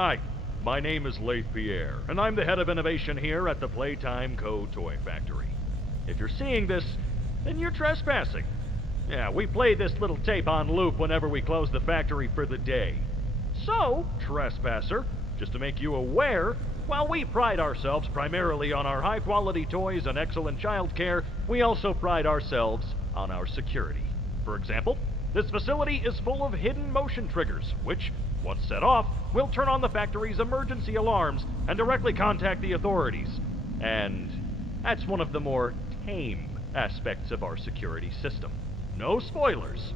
Hi, my name is Leith Pierre, and I'm the head of innovation here at the Playtime Co. Toy Factory. If you're seeing this, then you're trespassing. Yeah, we play this little tape on loop whenever we close the factory for the day. So, trespasser, just to make you aware, while we pride ourselves primarily on our high-quality toys and excellent child care, we also pride ourselves on our security. For example, this facility is full of hidden motion triggers, which, once set off, will turn on the factory's emergency alarms and directly contact the authorities. And that's one of the more tame aspects of our security system. No spoilers.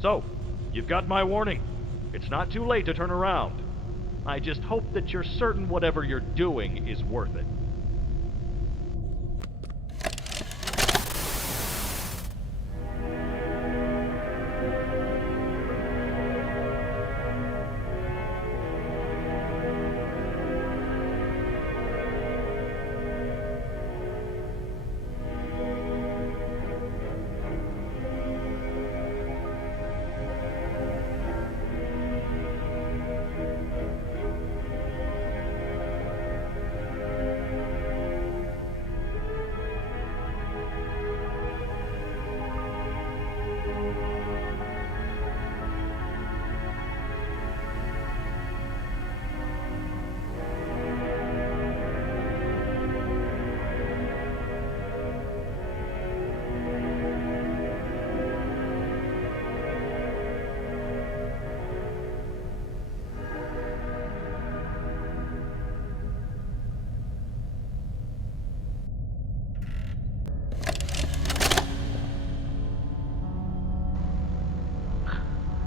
So, you've got my warning. It's not too late to turn around. I just hope that you're certain whatever you're doing is worth it.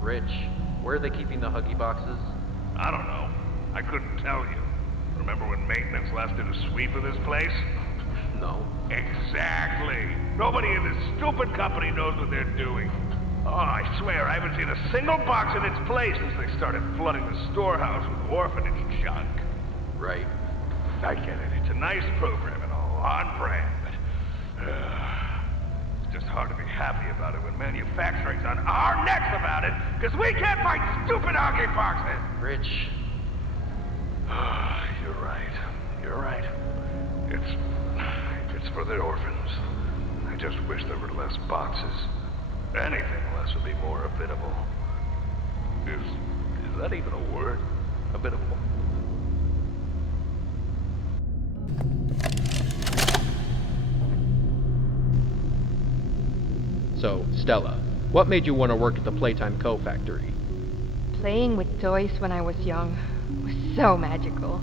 Rich, where are they keeping the Huggy boxes? I don't know. I couldn't tell you. Remember when maintenance last did a sweep of this place? No. Exactly. Nobody in this stupid company knows what they're doing. Oh, I swear, I haven't seen a single box in its place since they started flooding the storehouse with orphanage junk. Right. I get it. It's a nice program and all, on brand, but it's just hard to be happy about it when manufacturing's on our necks about it, because we can't find stupid Huggy boxes. Rich. You're right. You're right. It's for the orphans. I just wish there were less boxes. Anything less would be more habitable. Is that even a word? Habitable. So, Stella, what made you want to work at the Playtime Co. Factory? Playing with toys when I was young was so magical.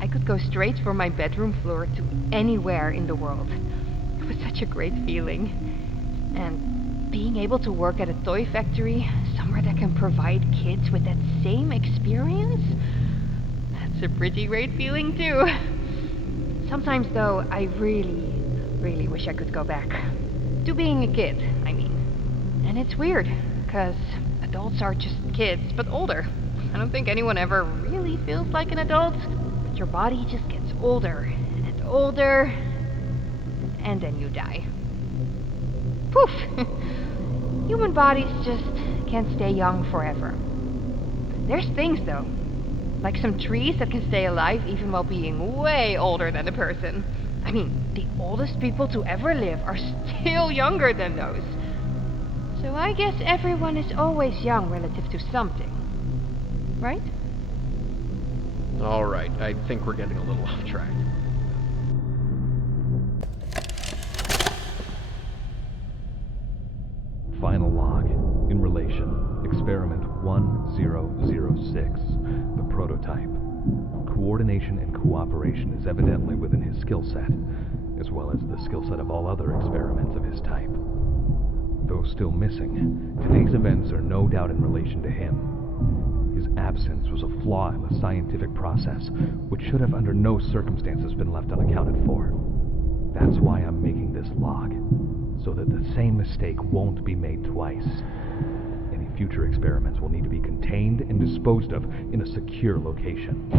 I could go straight from my bedroom floor to anywhere in the world. It was such a great feeling. And being able to work at a toy factory, somewhere that can provide kids with that same experience, that's a pretty great feeling too. Sometimes though, I really wish I could go back. To being a kid, I mean. And it's weird, because adults are just kids, but older. I don't think anyone ever really feels like an adult, but your body just gets older and older, and then you die. Poof! Human bodies just can't stay young forever. There's things, though, like some trees that can stay alive even while being way older than a person. I mean, the oldest people to ever live are still younger than those. So I guess everyone is always young relative to something. Right? Alright, I think we're getting a little off track. Final log. In relation. Experiment 1006. The prototype. Coordination and cooperation is evidently within his skill set, as well as the skill set of all other experiments of his type. Though still missing, today's events are no doubt in relation to him. His absence was a flaw in the scientific process, which should have under no circumstances been left unaccounted for. That's why I'm making this log, so that the same mistake won't be made twice. Any future experiments will need to be contained and disposed of in a secure location.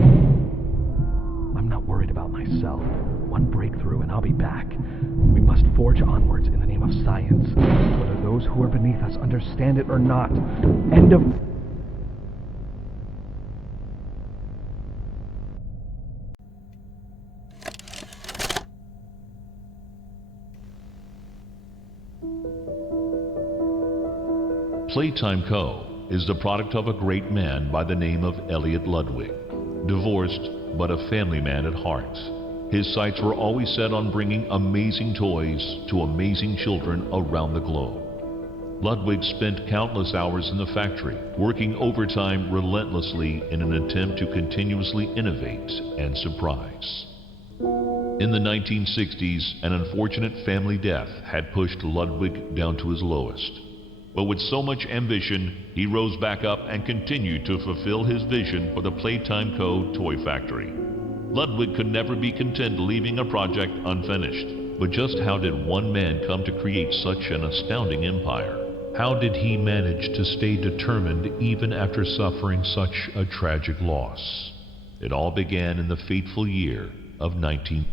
I'm not worried about myself. One breakthrough and I'll be back. We must forge onwards in the name of science, whether those who are beneath us understand it or not. End of... Playtime Co. is the product of a great man by the name of Elliot Ludwig. Divorced, but a family man at heart. His sights were always set on bringing amazing toys to amazing children around the globe. Ludwig spent countless hours in the factory, working overtime relentlessly in an attempt to continuously innovate and surprise. In the 1960s, an unfortunate family death had pushed Ludwig down to his lowest. But with so much ambition, he rose back up and continued to fulfill his vision for the Playtime Co. toy factory. Ludwig could never be content leaving a project unfinished. But just how did one man come to create such an astounding empire? How did he manage to stay determined even after suffering such a tragic loss? It all began in the fateful year of 19...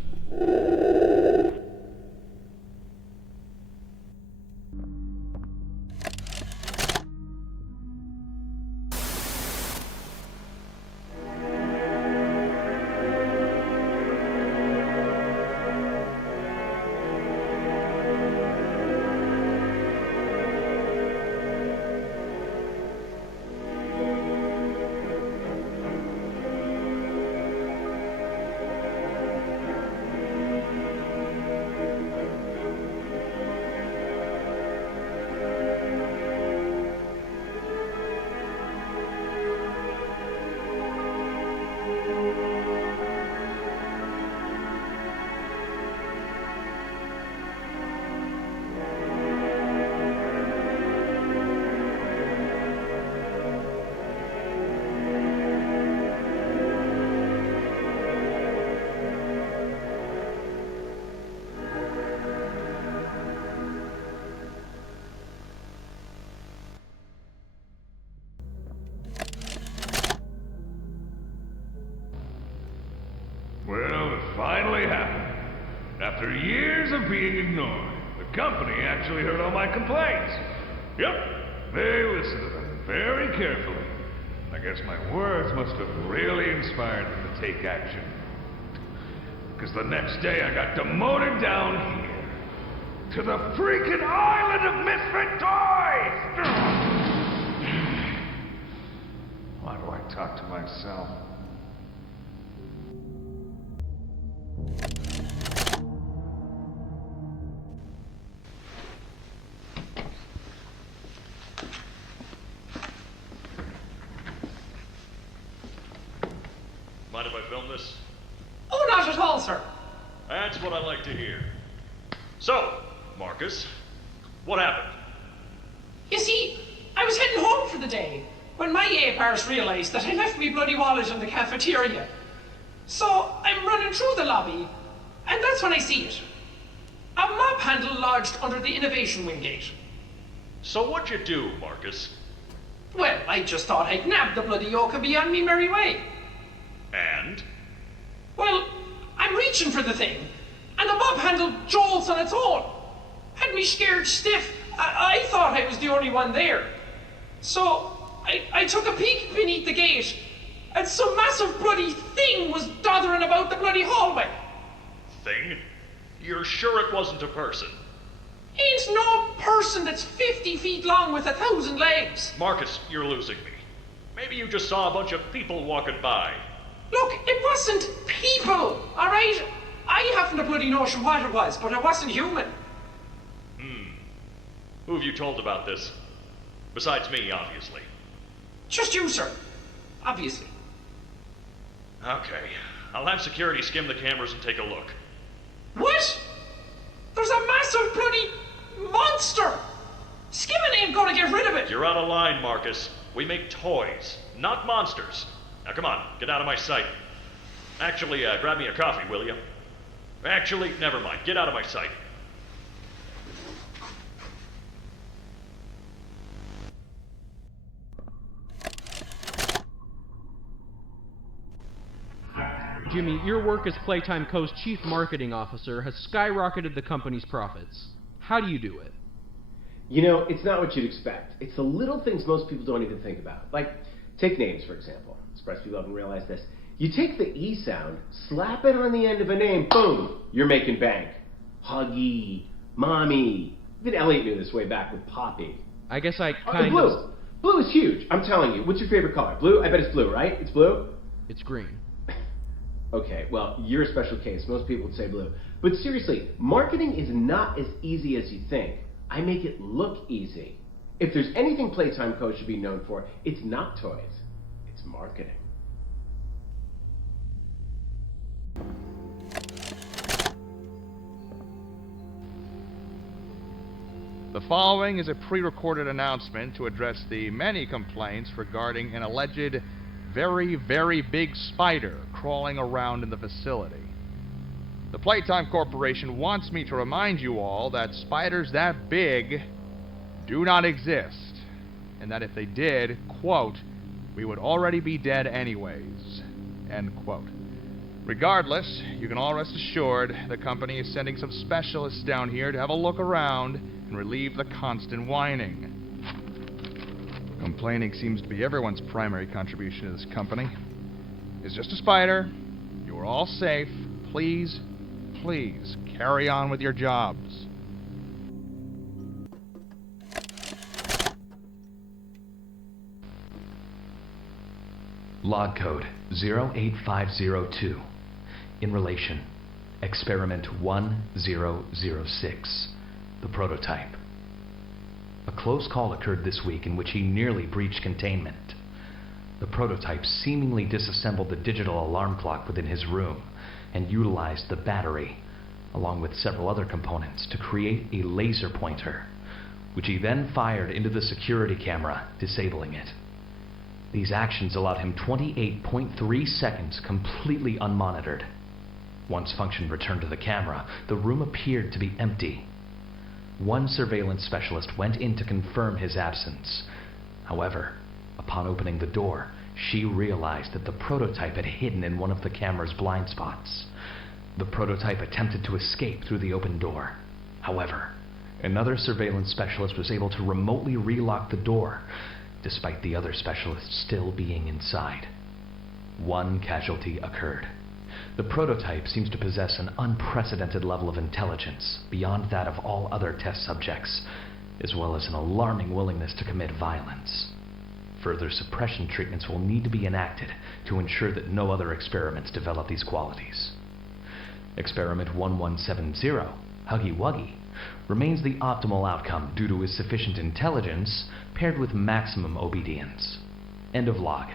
Well, it finally happened. After years of being ignored, the company actually heard all my complaints. Yep, they listened to them very carefully. I guess my words must have really inspired them to take action. Because the next day I got demoted down here. To the freaking island of misfit toys! Why do I talk to myself? Mind if I film this? Oh, not at all, sir. That's what I like to hear. So, Marcus, what happened? You see, I was heading home for the day when my apars realized that I left me bloody wallet in the cafeteria. So I'm running through the lobby, and that's when I see it. A mop handle lodged under the innovation wing gate. So what'd you do, Marcus? Well, I just thought I'd nab the bloody yoke and be on me merry way. And? Well, I'm reaching for the thing, and the mop handle jolts on its own. Had me scared stiff. I thought I was the only one there. So I took a peek beneath the gate, and some massive bloody thing was dothering about the bloody hallway. Thing? You're sure it wasn't a person? Ain't no person that's 50 feet long with 1,000 legs. Marcus, you're losing me. Maybe you just saw a bunch of people walking by. Look, it wasn't people, all right? I haven't a bloody notion what it was, but it wasn't human. Who have you told about this? Besides me, obviously. Just you, sir. Obviously. Okay. I'll have security skim the cameras and take a look. What? There's a massive bloody monster! Skimming ain't gonna get rid of it! You're out of line, Marcus. We make toys, not monsters. Now come on, get out of my sight. Actually, grab me a coffee, will you? Actually, never mind. Get out of my sight. Jimmy, your work as Playtime Co.'s chief marketing officer has skyrocketed the company's profits. How do you do it? You know, it's not what you'd expect. It's the little things most people don't even think about. Like, take names, for example. Surprised people haven't realized this. You take the E sound, slap it on the end of a name, boom, you're making bank. Huggy, Mommy. Even Elliot knew this way back with Poppy. I guess I Oh, kind blue. of... Blue is huge. I'm telling you. What's your favorite color? Blue? I bet it's blue, right? It's blue? It's green. Okay, well, you're a special case. Most people would say blue. But seriously, marketing is not as easy as you think. I make it look easy. If there's anything Playtime Co. should be known for, it's not toys. It's marketing. The following is a pre-recorded announcement to address the many complaints regarding an alleged very, very big spider crawling around in the facility. The Playtime Corporation wants me to remind you all that spiders that big do not exist, and that if they did, quote, we would already be dead anyways, end quote. Regardless, you can all rest assured the company is sending some specialists down here to have a look around and relieve the constant whining. Complaining seems to be everyone's primary contribution to this company. It's just a spider. You are all safe. Please, please, carry on with your jobs. Log code 08502. In relation, experiment 1006. The prototype. A close call occurred this week in which he nearly breached containment. The prototype seemingly disassembled the digital alarm clock within his room and utilized the battery, along with several other components, to create a laser pointer, which he then fired into the security camera, disabling it. These actions allowed him 28.3 seconds completely unmonitored. Once function returned to the camera, the room appeared to be empty. One surveillance specialist went in to confirm his absence. However, upon opening the door, she realized that the prototype had hidden in one of the camera's blind spots. The prototype attempted to escape through the open door. However, another surveillance specialist was able to remotely relock the door, despite the other specialists still being inside. One casualty occurred. The prototype seems to possess an unprecedented level of intelligence, beyond that of all other test subjects, as well as an alarming willingness to commit violence. Further suppression treatments will need to be enacted to ensure that no other experiments develop these qualities. Experiment 1170, Huggy Wuggy, remains the optimal outcome due to his sufficient intelligence paired with maximum obedience. End of log.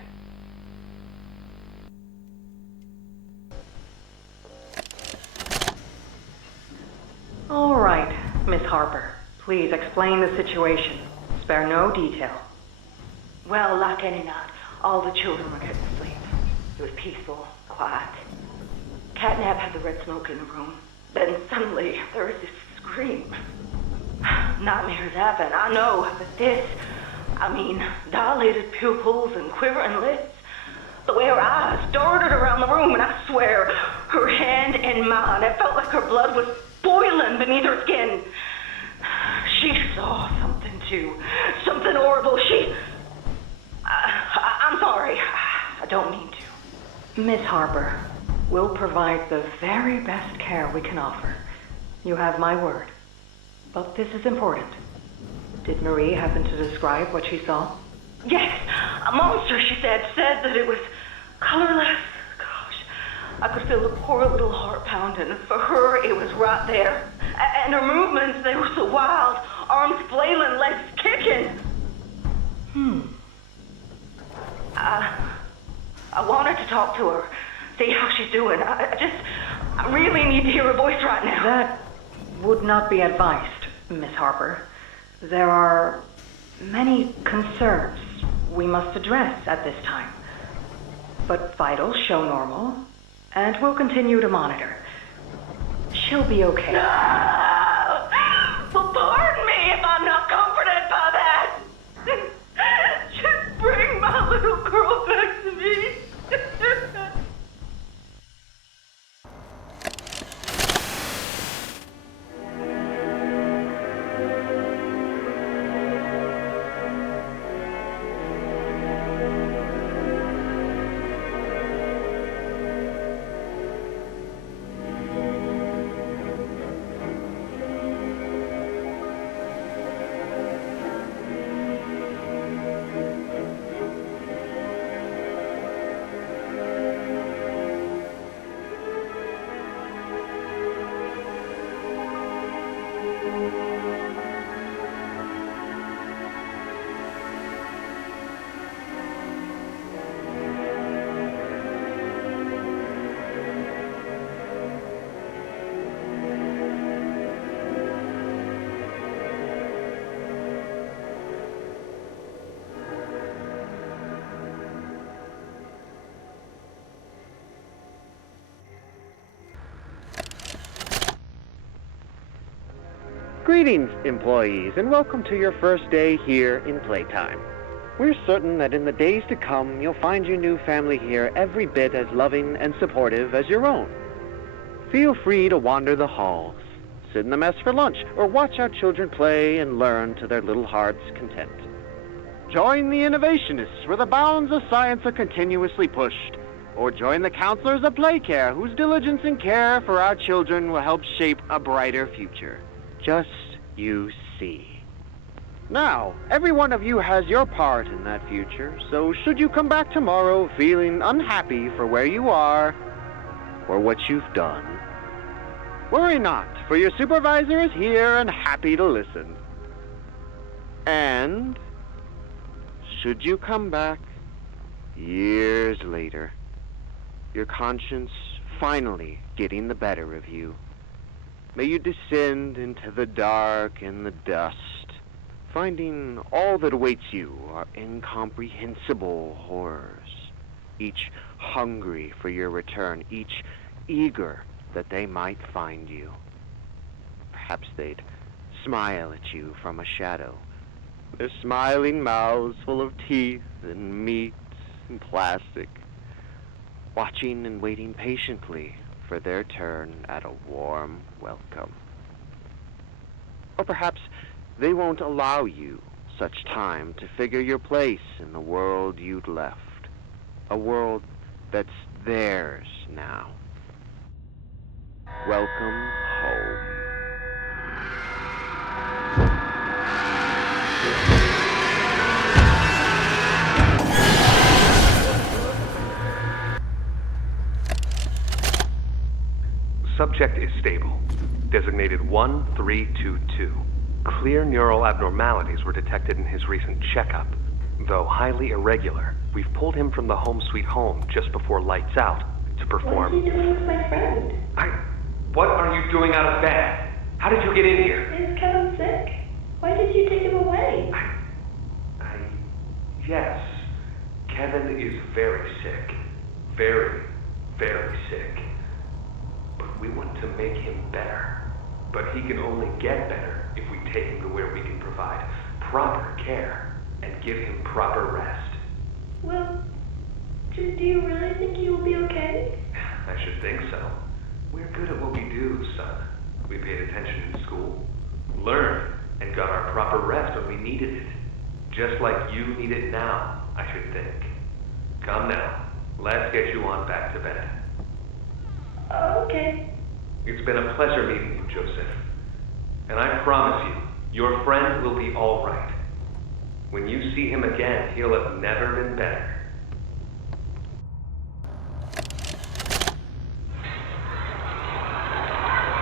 All right, Miss Harper. Please explain the situation. Spare no detail. Well, like any night, all the children were getting to sleep. It was peaceful, quiet. Catnap had the red smoke in the room. Then suddenly, there was this scream. Nightmares happen, I know, but this, dilated pupils and quivering lips. The way her eyes darted around the room, and I swear, her hand in mine, it felt like her blood was boiling beneath her skin. She saw something too. Something horrible. I'm sorry. I don't mean to. Miss Harper, we'll provide the very best care we can offer. You have my word. But this is important. Did Marie happen to describe what she saw? Yes, a monster, she said that it was colorless. Gosh, I could feel the poor little heart pounding. For her, it was right there. And her movements, they were so wild. Arms flailing, legs kicking. I wanted to talk to her, see how she's doing. I really need to hear her voice right now. That would not be advised, Miss Harper. There are many concerns we must address at this time. But vitals show normal, and we'll continue to monitor. She'll be okay. No! Well, pardon me if I'm not comforted by that. Just bring my little girl back to me. Greetings, employees, and welcome to your first day here in Playtime. We're certain that in the days to come, you'll find your new family here every bit as loving and supportive as your own. Feel free to wander the halls, sit in the mess for lunch, or watch our children play and learn to their little hearts' content. Join the innovationists where the bounds of science are continuously pushed, or join the counselors of Playcare whose diligence and care for our children will help shape a brighter future. Just you see. Now, every one of you has your part in that future, so should you come back tomorrow feeling unhappy for where you are or what you've done, worry not, for your supervisor is here and happy to listen. And should you come back years later, your conscience finally getting the better of you, may you descend into the dark and the dust, finding all that awaits you are incomprehensible horrors, each hungry for your return, each eager that they might find you. Perhaps they'd smile at you from a shadow, their smiling mouths full of teeth and meat and plastic, watching and waiting patiently for their turn at a warm welcome. Or perhaps they won't allow you such time to figure your place in the world you'd left, a world that's theirs now. Welcome home. Subject is stable. Designated 1322. Clear neural abnormalities were detected in his recent checkup. Though highly irregular, we've pulled him from the home sweet home just before lights out to perform... What is he doing with my friend? What are you doing out of bed? How did you get in here? Is Kevin sick? Why did you take him away? Yes. Kevin is very sick. Very, very sick. But we want to make him better. But he can only get better if we take him to where we can provide proper care and give him proper rest. Well, do you really think he will be okay? I should think so. We're good at what we do, son. We paid attention in school, learned, and got our proper rest when we needed it. Just like you need it now, I should think. Come now, let's get you on back to bed. Okay. It's been a pleasure meeting you, Joseph. And I promise you, your friend will be all right. When you see him again, he'll have never been better.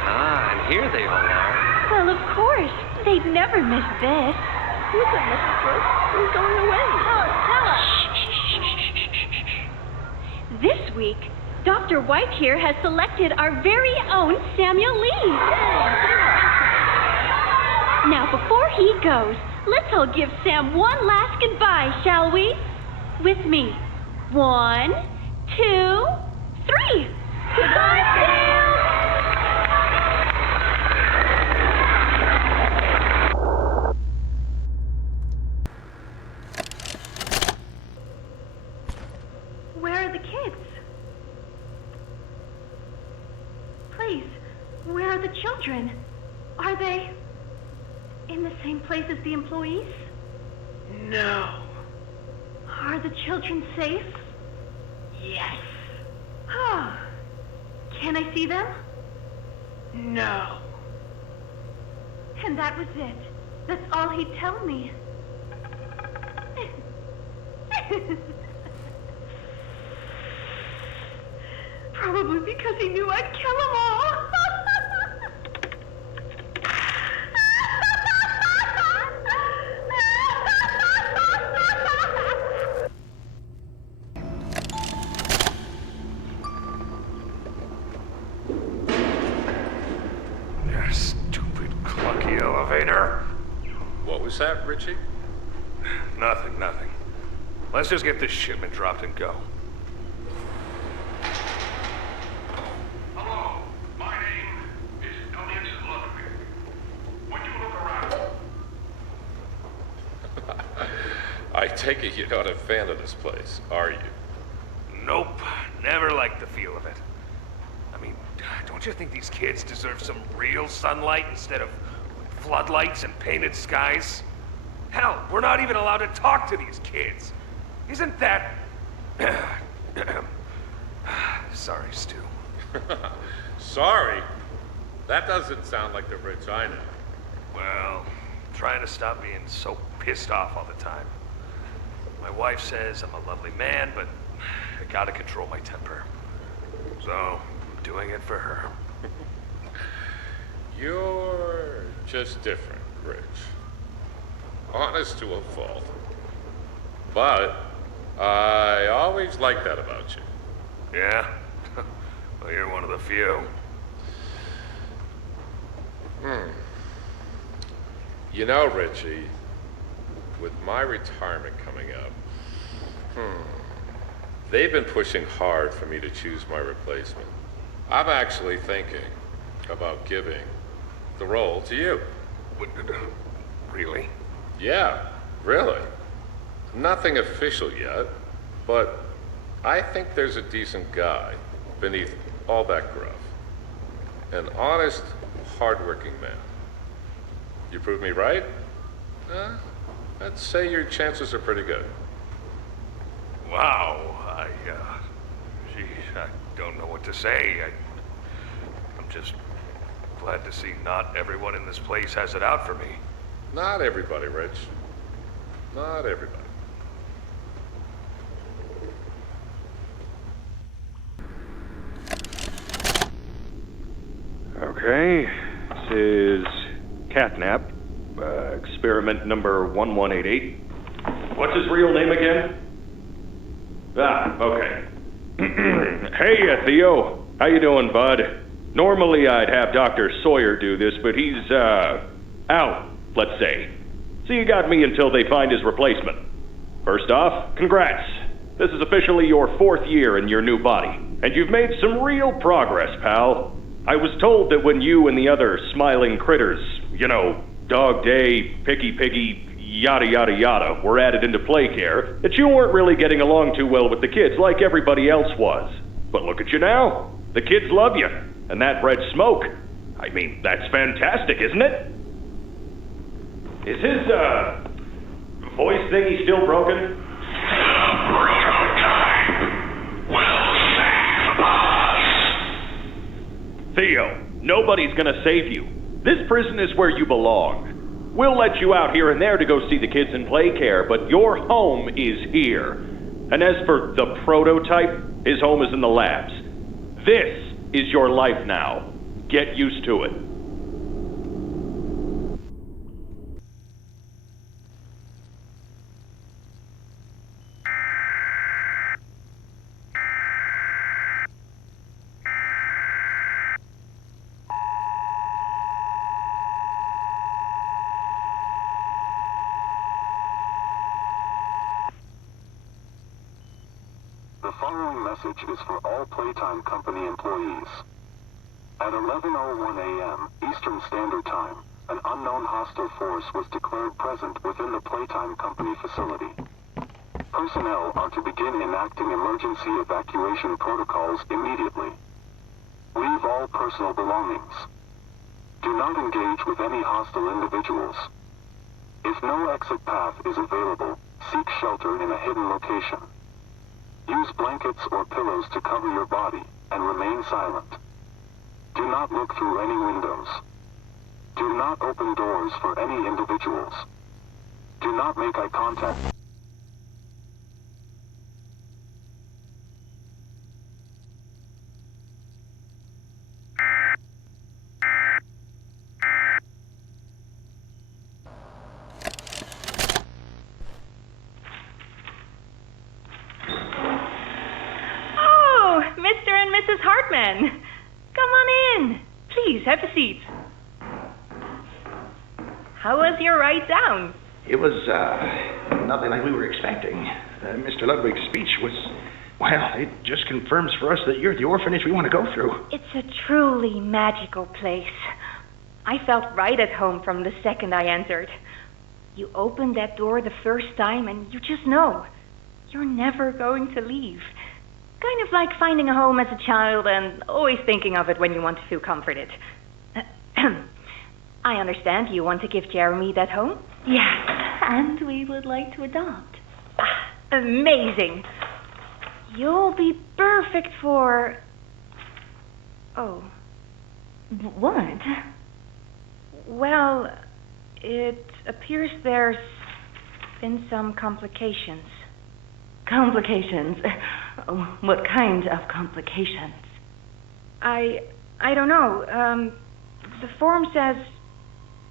Ah, and here they all are. Well, of course. They'd never miss this. Who's it, Mrs. Brooks? Who's going away? Tell us. This week, Dr. White here has selected our very own Samuel Lee. Now, before he goes, let's all give Sam one last goodbye, shall we? With me. 1, 2, 3. Goodbye, Sam! Where are the kids? Please, where are the children? Are they in the same place as the employees? No. Are the children safe? Yes. Oh. Can I see them? No. And that was it. That's all he'd tell me. Probably because he knew I'd kill them all. You stupid, clunky elevator. What was that, Richie? Nothing. Let's just get this shipment dropped and go. Hello, my name is Elliot Ludwig. When you look I take it you're not a fan of this place, are you? Nope. Never liked the feel of it. I mean, don't you think these kids deserve some real sunlight instead of floodlights and painted skies? Hell, we're not even allowed to talk to these kids. Isn't that... Sorry, Stu. Sorry? That doesn't sound like the Rich I know. Well, trying to stop being so pissed off all the time. My wife says I'm a lovely man, but I gotta control my temper. So, I'm doing it for her. You're just different, Rich. Honest to a fault. But I always liked that about you. Yeah? Well, you're one of the few. You know, Richie, with my retirement coming up, they've been pushing hard for me to choose my replacement. I'm actually thinking about giving the role to you. Really? Yeah, really. Nothing official yet, but I think there's a decent guy beneath all that gruff. An honest, hardworking man. You prove me right? I'd say your chances are pretty good. Wow, geez, I don't know what to say. I'm just glad to see not everyone in this place has it out for me. Not everybody, Rich. Not everybody. Okay, this is Catnap, experiment number 1188. What's his real name again? Okay. Hey, Theo. How you doing, bud? Normally I'd have Dr. Sawyer do this, but he's, out, let's say. So you got me until they find his replacement. First off, congrats. This is officially your 4th year in your new body, and you've made some real progress, pal. I was told that when you and the other smiling critters, you know, Dog Day, Picky Piggy, yada yada yada, were added into play care, that you weren't really getting along too well with the kids like everybody else was. But look at you now. The kids love you, and that red smoke. I mean, that's fantastic, isn't it? Is his, voice thingy still broken? Theo, nobody's gonna save you. This prison is where you belong. We'll let you out here and there to go see the kids in play care, but your home is here. And as for the prototype, his home is in the labs. This is your life now. Get used to it. The following message is for all Playtime Company employees. At 11:01 a.m. Eastern Standard Time, an unknown hostile force was declared present within the Playtime Company facility. Personnel are to begin enacting emergency evacuation protocols immediately. Leave all personal belongings. Do not engage with any hostile individuals. If no exit path is available, seek shelter in a hidden location. Use blankets or pillows to cover your body, and remain silent. Do not look through any windows. Do not open doors for any individuals. Do not make eye contact. Mr. and Mrs. Hartman. Come on in. Please, have a seat. How was your ride down? It was, nothing like we were expecting. Mr. Ludwig's speech was, well, it just confirms for us that you're the orphanage we want to go through. It's a truly magical place. I felt right at home from the second I entered. You open that door the first time and you just know you're never going to leave. Kind of like finding a home as a child and always thinking of it when you want to feel comforted. I understand you want to give Jeremy that home? Yes, and we would like to adopt. Amazing. You'll be perfect for... Oh. What? Well, it appears there's been some complications. Complications? What kind of complications? I don't know. The form says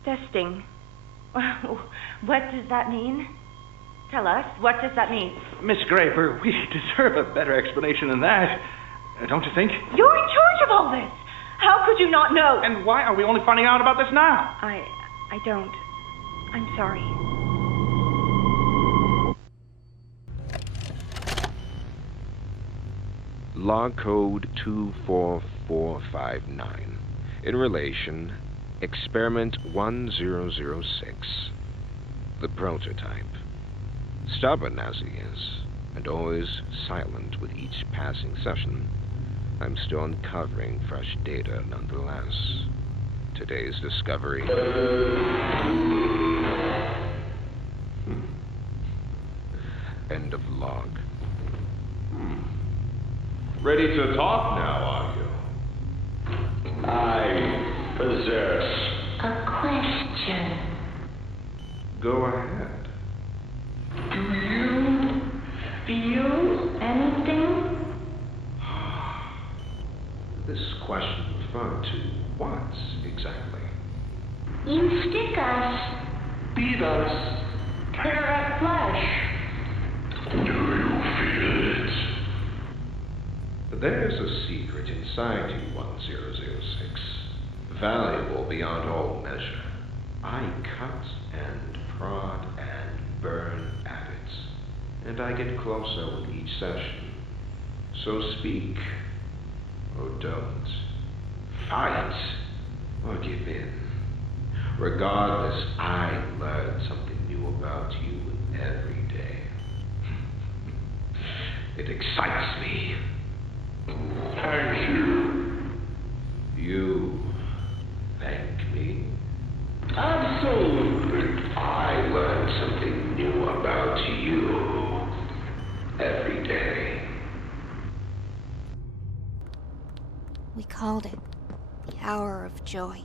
testing. What does that mean? Tell us, what does that mean? Miss Graver, we deserve a better explanation than that. Don't you think? You're in charge of all this. How could you not know? And why are we only finding out about this now? I don't. I'm sorry. Log code 24459. In relation, experiment 1006. The prototype. Stubborn as he is, and always silent with each passing session, I'm still uncovering fresh data nonetheless. Today's discovery... End of log. Ready to talk now, are you? I possess a question. Go ahead. Do you feel anything? This question referred to what exactly? You stick us, beat us, tear at flesh. Do you feel it? There's a secret inside you, 1006. Valuable beyond all measure. I cut and prod and burn at it, and I get closer with each session. So speak, or don't. Fight, or give in. Regardless, I learn something new about you every day. It excites me. Thank you. You thank me? Absolutely. I learn something new about you every day. We called it the Hour of Joy.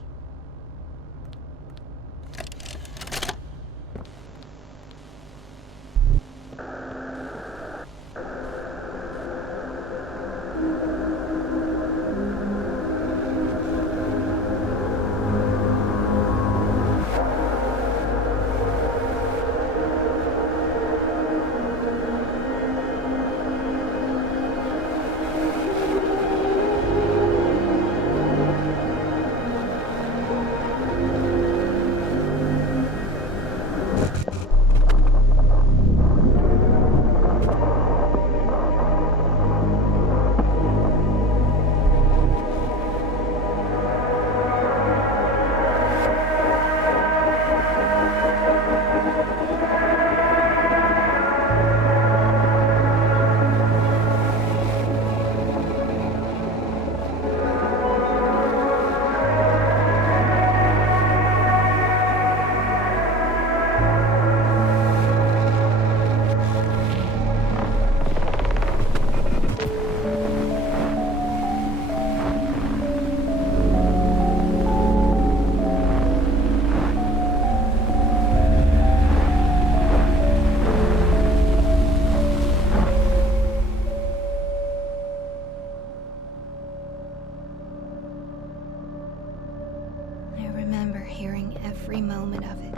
Hearing every moment of it.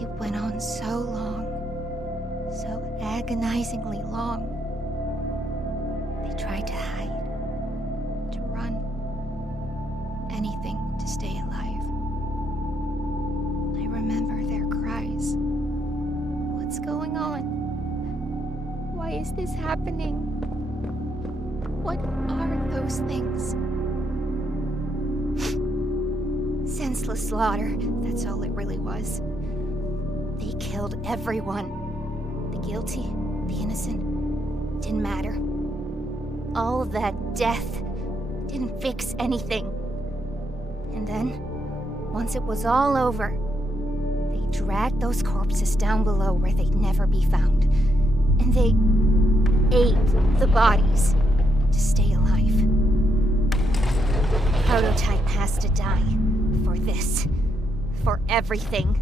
It went on so long, so agonizingly long. They tried to hide, to run, anything to stay alive. I remember their cries. What's going on? Why is this happening? What are those things? Senseless slaughter, that's all it really was. They killed everyone. The guilty, the innocent, didn't matter. All of that death didn't fix anything. And then, once it was all over, they dragged those corpses down below where they'd never be found. And they ate the bodies to stay alive. Prototype has to die for this, for everything.